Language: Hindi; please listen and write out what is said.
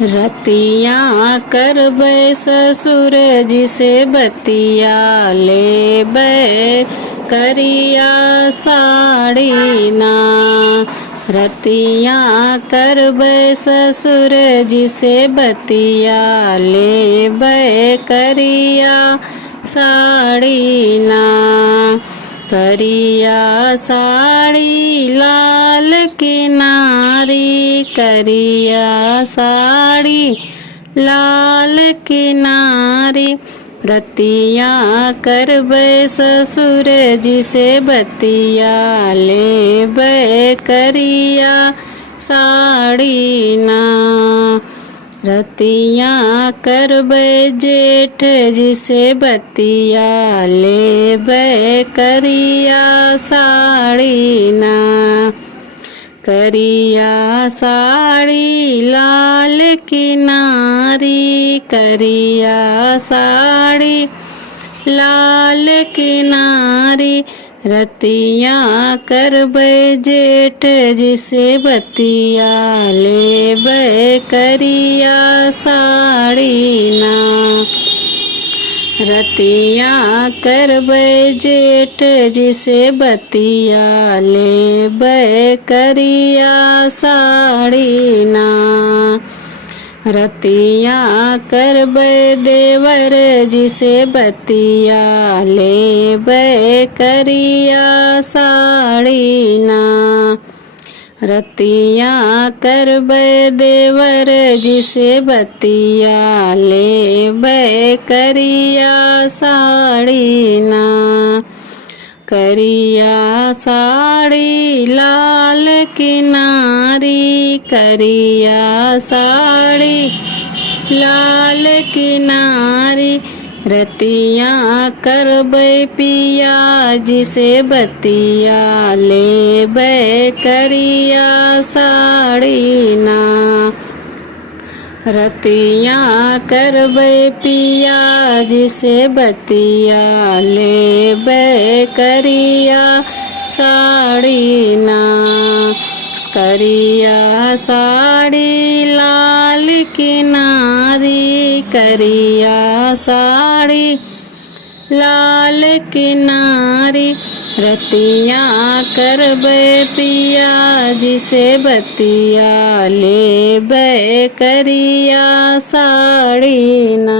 रतिया करबै ससुर जी से बतिया लेबै करिया साड़ी ना। रतिया करबै ससुर जी से बतिया लेबै करिया साड़ी ना। करिया साड़ी लाल किनारी, करिया साड़ी लाल किनारी। रतिया करबै ससुर जी से बतिया लेबै करिया साड़ी ना। रतिया करबै जेठ जी से बतिया लेबै करिया साड़ी ना। करिया साड़ी लाल किनारी, करिया साड़ी लाल किनारी। रतिया करबै जेठ जी से बतिया लेबै करिया साड़ी ना। रतिया करबै जेठ जी से बतिया लेबै करिया साड़ी ना। रतिया करबै देवर जी से बतिया लेबै करिया साड़ी ना। रतिया करबै देवर जी से बतिया लेबै करिया साड़ी ना। करिया साड़ी लाल किनारी, करिया साड़ी लाल किनारी। रतिया करबै पिया जी से बतिया लेबै करिया साड़ी ना। रतिया करबै पिया जी से बतिया लेबै करिया साड़ी ना। करिया साड़ी लाल किनारी, करिया साड़ी लाल किनारी। रतिया करबै पिया जी से बतिया लेबै करिया साड़ी ना।